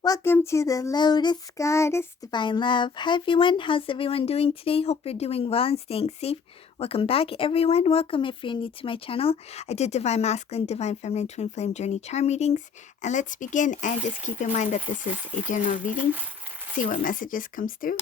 Welcome to the Lotus Goddess Divine Love. Hi everyone, how's everyone doing today? Hope you're doing well and staying safe. Welcome back everyone. Welcome if you're new to my channel. I do Divine Masculine, Divine Feminine, Twin Flame Journey Charm readings. And let's begin, and just keep in mind that this is a general reading. See what messages comes through.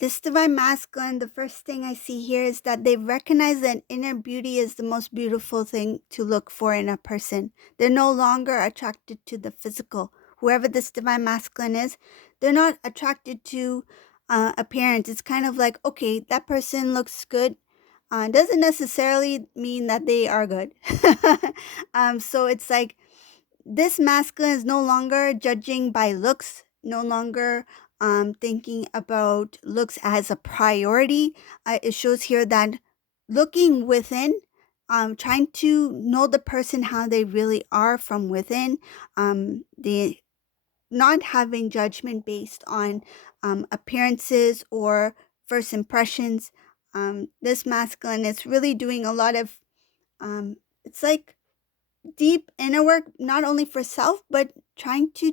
This Divine Masculine, the first thing I see here is that they recognize that inner beauty is the most beautiful thing to look for in a person. They're no longer attracted to the physical. Whoever this Divine Masculine is, they're not attracted to appearance. It's kind of like, okay, that person looks good. Doesn't necessarily mean that they are good. So it's like this masculine is no longer judging by looks, no longer thinking about looks as a priority. It shows here that looking within, trying to know the person how they really are from within, the not having judgment based on appearances or first impressions. This masculine is really doing a lot of, it's like deep inner work, not only for self, but trying to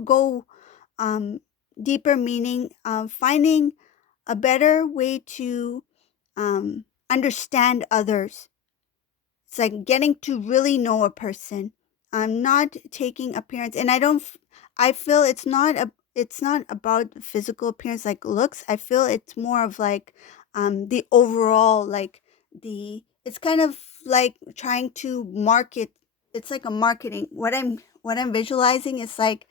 go deeper, meaning finding a better way to understand others. It's like getting to really know a person. I'm not taking appearance, and I feel it's not about physical appearance like looks. I feel it's more of like the overall, like the it's kind of like trying to market. It's like a marketing. What I'm visualizing is like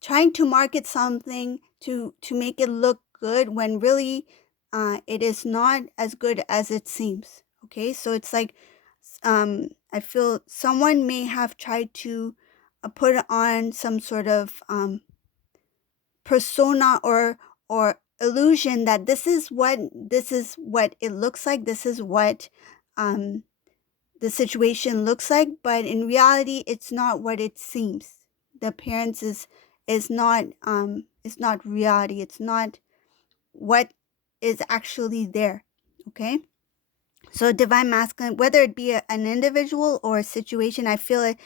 trying to market something to make it look good when really it is not as good as it seems. Okay, so it's like I feel someone may have tried to put on some sort of persona or illusion that this is what it looks like, this is what um the situation looks like, but in reality it's not what it seems. The appearance is not reality. It's not what is actually there. Okay, so divine masculine, whether it be an individual or a situation, I feel it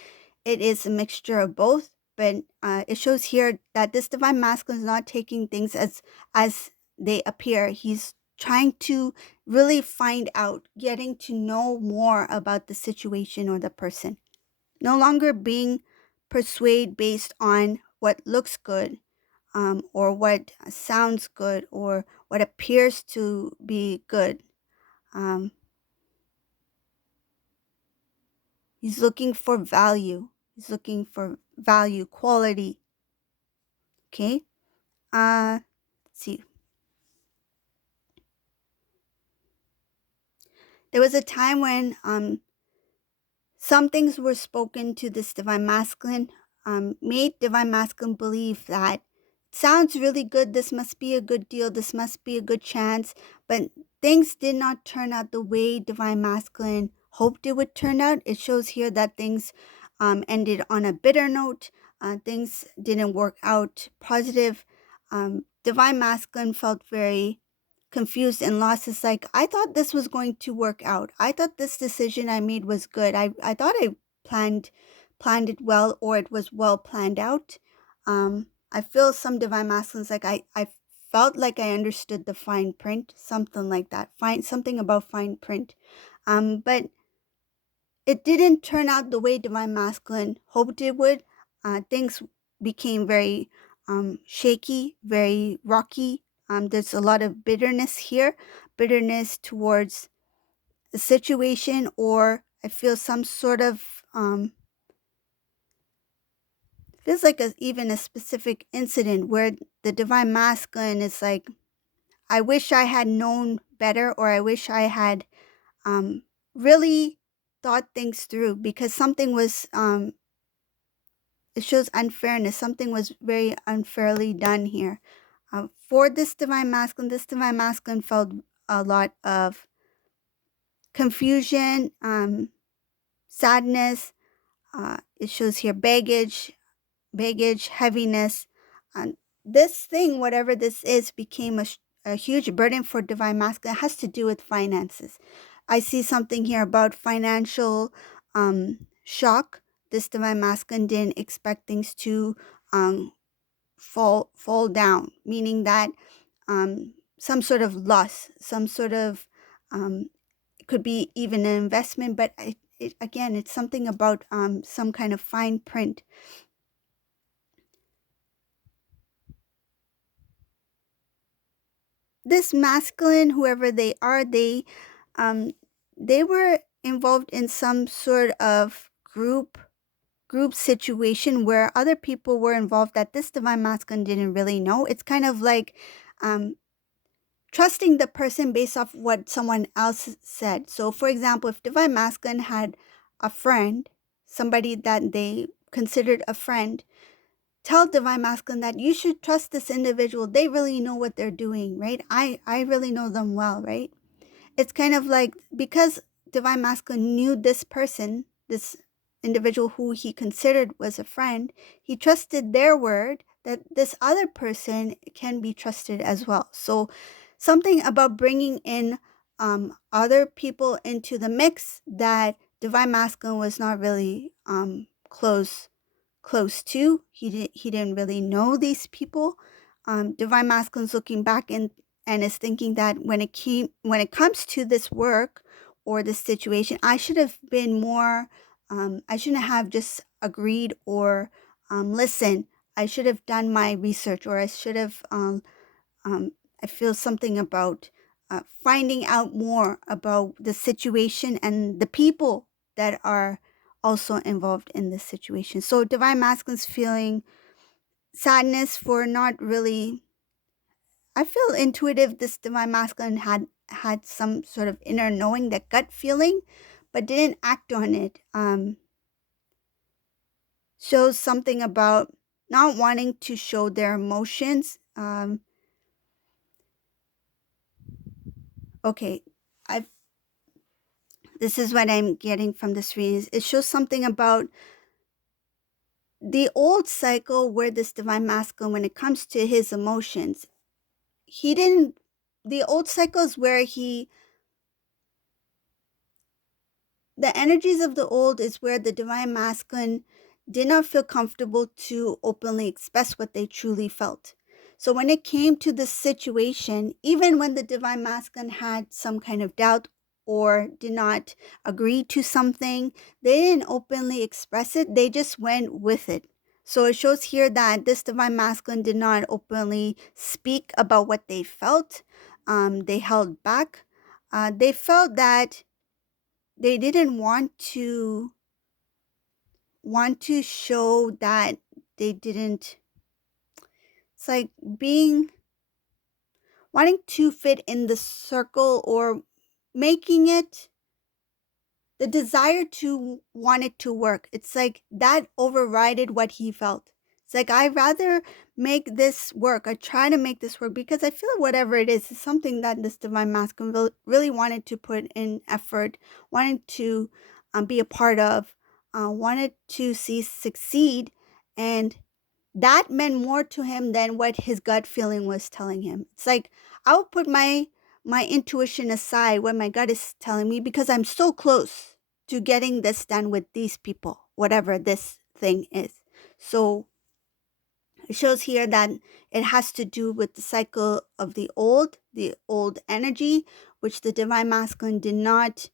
is a mixture of both. But it shows here that this divine masculine is not taking things as they appear. He's trying to really find out, getting to know more about the situation or the person. No longer being persuaded based on what looks good, or what sounds good, or what appears to be good. Um, he's looking for value. He's looking for value, quality. Okay. Let's see. There was a time when some things were spoken to this divine masculine, made divine masculine believe that sounds really good. This must be a good deal. This must be a good chance. But things did not turn out the way divine masculine hoped it would turn out. It shows here that things ended on a bitter note. Things didn't work out positive. Divine masculine felt very confused and lost. It's like, I thought this was going to work out. I thought this decision I made was good. I thought I planned it well, or it was well planned out. I feel some divine masculines like I felt like I understood the fine print, something like that. Something about fine print. But it didn't turn out the way divine masculine hoped it would. Things became very shaky, very rocky. There's a lot of bitterness here, bitterness towards the situation, or I feel some sort of feels like even a specific incident where the divine masculine is like, I wish I had known better, or I wish I had really. thought things through because something was it shows unfairness. Something was very unfairly done here. For this divine masculine felt a lot of confusion, sadness. It shows here baggage, heaviness. And this thing, whatever this is, became a huge burden for divine masculine. It has to do with finances. I see something here about financial shock. This divine masculine didn't expect things to um, fall down, meaning that some sort of loss, some sort of it could be even an investment, but again, it's something about some kind of fine print. This masculine, whoever um, they were involved in some sort of group situation where other people were involved that this divine masculine didn't really know. It's kind of like um, trusting the person based off what someone else said. So, for example, if divine masculine had a friend, somebody that they considered a friend, tell divine masculine that you should trust this individual. They really know what they're doing, right? I really know them well, right? It's kind of like because divine masculine knew this person, this individual who he considered was a friend, he trusted their word that this other person can be trusted as well. So something about bringing in other people into the mix that divine masculine was not really close to. He didn't really know these people. Divine masculine's looking back and is thinking that when it comes to this work or this situation, I should have been more. I shouldn't have just agreed or listened. I should have done my research, or I should have. Um, I feel something about finding out more about the situation and the people that are also involved in this situation. So divine masculine's feeling sadness for not really. I feel intuitive. This divine masculine had some sort of inner knowing, that gut feeling, but didn't act on it. Shows something about not wanting to show their emotions. Okay, I this is what I'm getting from this reading. It shows something about the old cycle where this divine masculine, when it comes to his emotions, he didn't. The old cycle is where the energies of the old is where the divine masculine did not feel comfortable to openly express what they truly felt. So when it came to this situation, even when the divine masculine had some kind of doubt or did not agree to something, they didn't openly express it, they just went with it. So it shows here that this divine masculine did not openly speak about what they felt. They held back. They felt that they didn't want to show that they didn't. It's like being wanting to fit in the circle or making it the desire to want it to work. It's like that overrided what he felt. It's like I rather make this work. I try to make this work because I feel whatever it is something that this divine masculine really wanted to put in effort, wanted to be a part of, wanted to see succeed, and that meant more to him than what his gut feeling was telling him. It's like I will put my intuition aside, what my gut is telling me, because I'm so close to getting this done with these people, whatever this thing is. So it shows here that it has to do with the cycle of the old energy, which the divine masculine did not,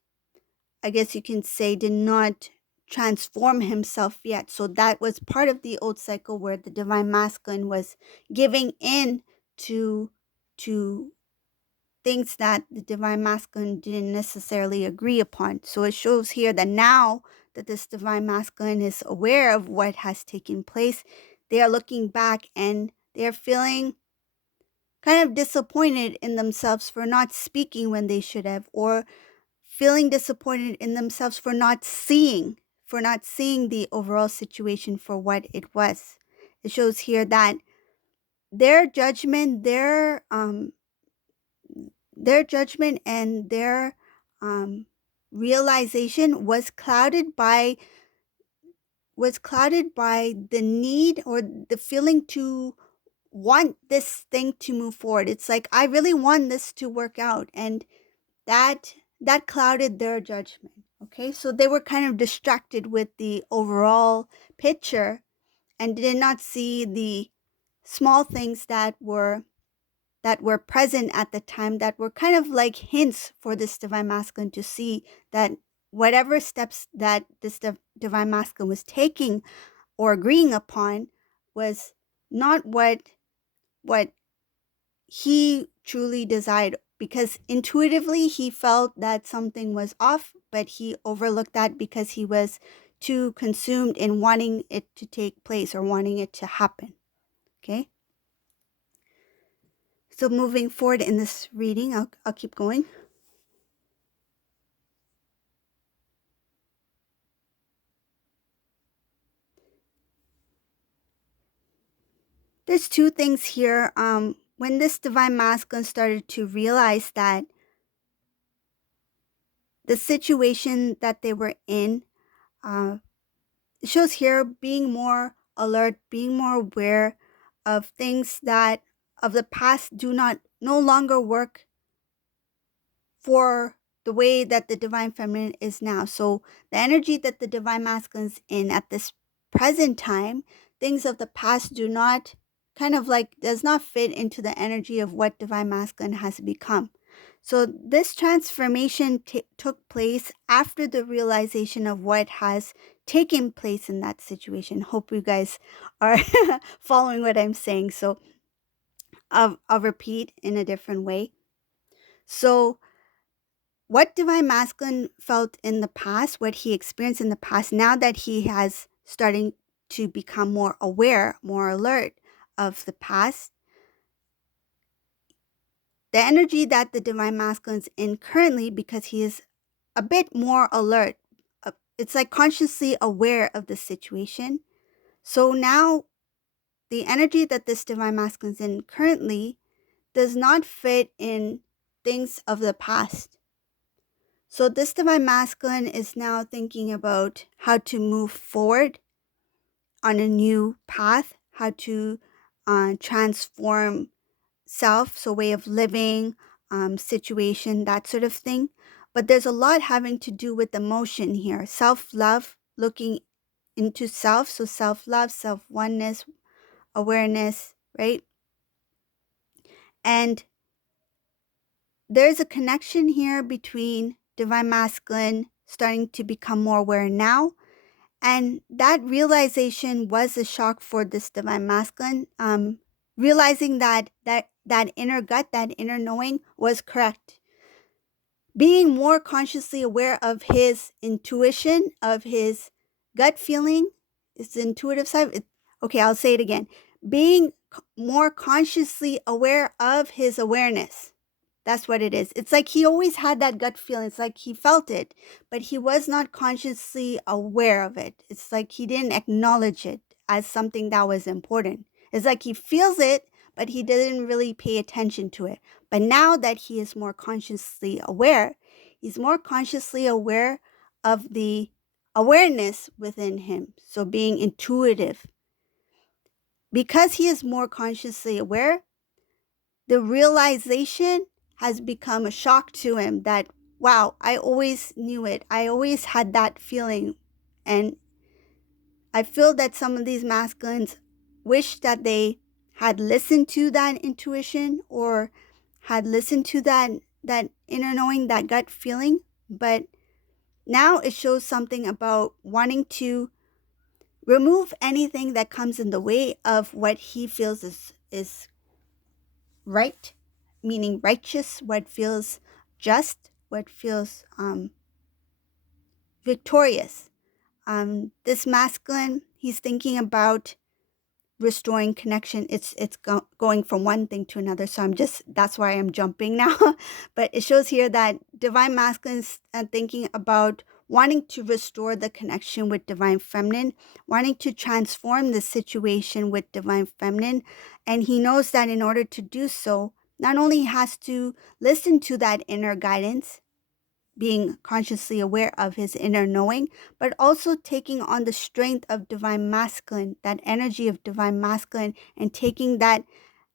I guess you can say, did not transform himself yet. So that was part of the old cycle where the divine masculine was giving in to things that the divine masculine didn't necessarily agree upon. So it shows here that now that this divine masculine is aware of what has taken place, they are looking back and they're feeling kind of disappointed in themselves for not speaking when they should have, or feeling disappointed in themselves for not seeing the overall situation for what it was. It shows here that their judgment, and their um, realization was clouded by the need or the feeling to want this thing to move forward. It's like, I really want this to work out, and that clouded their judgment. Okay, so they were kind of distracted with the overall picture and did not see the small things that were present at the time, that were kind of like hints for this divine masculine to see that whatever steps that this divine masculine was taking or agreeing upon was not what he truly desired, because intuitively he felt that something was off, but he overlooked that because he was too consumed in wanting it to take place or wanting it to happen. Okay, so moving forward in this reading, I'll keep going. There's two things here. When this divine masculine started to realize that the situation that they were in, it shows here being more alert, being more aware of things that of the past no longer work for the way that the divine feminine is now. So the energy that the divine masculine is in at this present time, things of the past do not does not fit into the energy of what divine masculine has become. So this transformation took place after the realization of what has taken place in that situation. Hope you guys are following what I'm saying. So I'll repeat in a different way. So what divine masculine felt in the past, what he experienced in the past, now that he has starting to become more aware, more alert of the past, the energy that the divine masculine is in currently, because he is a bit more alert, it's like consciously aware of the situation. So now the energy that this divine masculine is in currently does not fit in things of the past. So this divine masculine is now thinking about how to move forward on a new path, how to transform self, so way of living, situation, that sort of thing. But there's a lot having to do with emotion here. Self-love, looking into self, so self-love, self-oneness, awareness, right? And there's a connection here between divine masculine starting to become more aware now, and that realization was a shock for this divine masculine, realizing that inner gut, that inner knowing was correct. Being more consciously aware of his intuition, of his gut feeling, his intuitive side. Okay, I'll say it again. Being more consciously aware of his awareness. That's what it is. It's like he always had that gut feeling. It's like he felt it, but he was not consciously aware of it. It's like he didn't acknowledge it as something that was important. It's like he feels it, but he didn't really pay attention to it. But now that he is more consciously aware, he's more consciously aware of the awareness within him. So being intuitive. Because he is more consciously aware, the realization has become a shock to him that, wow, I always knew it. I always had that feeling. And I feel that some of these masculines wish that they had listened to that intuition or had listened to that inner knowing, that gut feeling. But now it shows something about wanting to remove anything that comes in the way of what he feels is right, meaning righteous, what feels just, what feels victorious. This masculine, he's thinking about restoring connection. It's going from one thing to another. So that's why I'm jumping now. But it shows here that divine masculines thinking about wanting to restore the connection with divine feminine, wanting to transform the situation with divine feminine. And he knows that in order to do so, not only has to listen to that inner guidance, being consciously aware of his inner knowing, but also taking on the strength of divine masculine, that energy of divine masculine, and taking that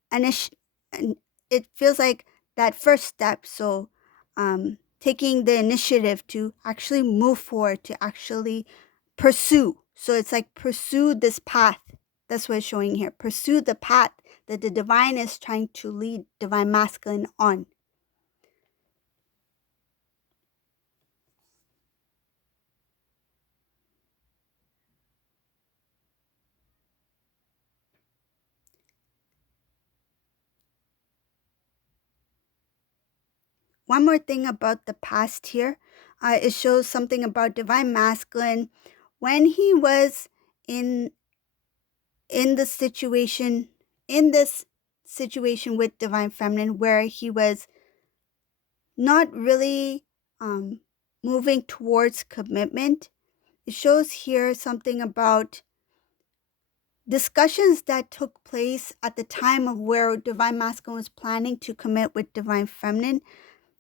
and it feels like that first step. So taking the initiative to actually move forward, to actually pursue. So it's like pursue this path. That's what it's showing here. Pursue the path that the divine is trying to lead divine masculine on. One more thing about the past here, it shows something about divine masculine when he was in in the situation in this situation with divine feminine, where he was not really moving towards commitment. It shows here something about discussions that took place at the time of where divine masculine was planning to commit with divine feminine.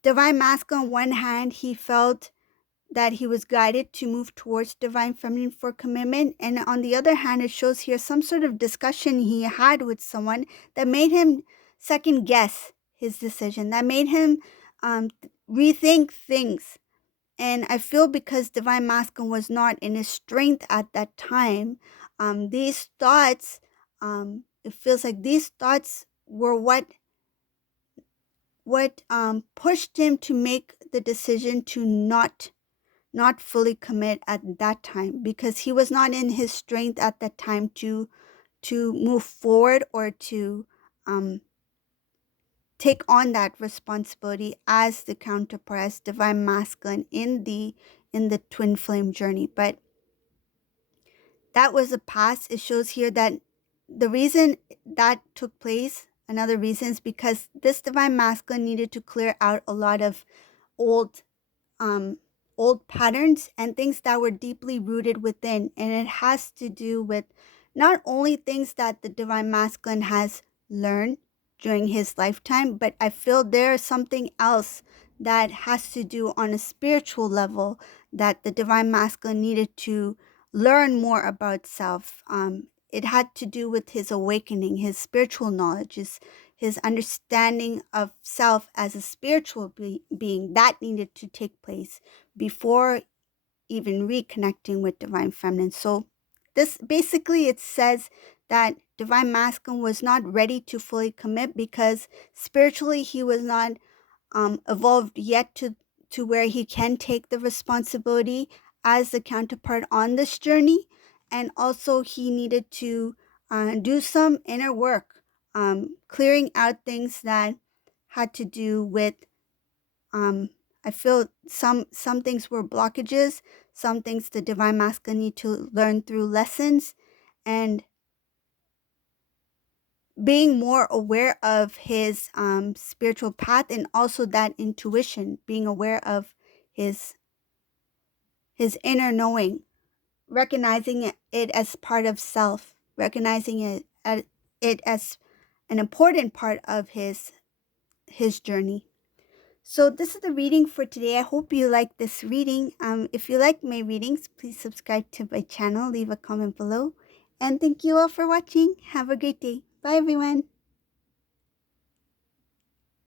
Divine masculine, on one hand, he felt that he was guided to move towards divine feminine for commitment. And on the other hand, it shows here some sort of discussion he had with someone that made him second guess his decision, that made him rethink things. And I feel because divine masculine was not in his strength at that time, these thoughts, it feels like these thoughts were what pushed him to make the decision to not fully commit at that time, because he was not in his strength at that time to move forward or to take on that responsibility as the counterpart, as divine masculine in the twin flame journey. But that was a past. It shows here that the reason that took place, another reason, is because this divine masculine needed to clear out a lot of old old patterns and things that were deeply rooted within. And it has to do with not only things that the divine masculine has learned during his lifetime, but I feel there's something else that has to do on a spiritual level that the divine masculine needed to learn more about self. It had to do with his awakening, his spiritual knowledge, his understanding of self as a spiritual being that needed to take place before even reconnecting with divine feminine. So this basically, it says that divine masculine was not ready to fully commit because spiritually he was not evolved yet to where he can take the responsibility as the counterpart on this journey. And also he needed to do some inner work, clearing out things that had to do with I feel some things were blockages, some things the divine masculine need to learn through lessons, and being more aware of his spiritual path, and also that intuition, being aware of his inner knowing, recognizing it as part of self, recognizing it as an important part of his journey. So this is the reading for today. I hope you like this reading. If you like my readings, please subscribe to my channel, leave a comment below. And thank you all for watching. Have a great day. Bye everyone.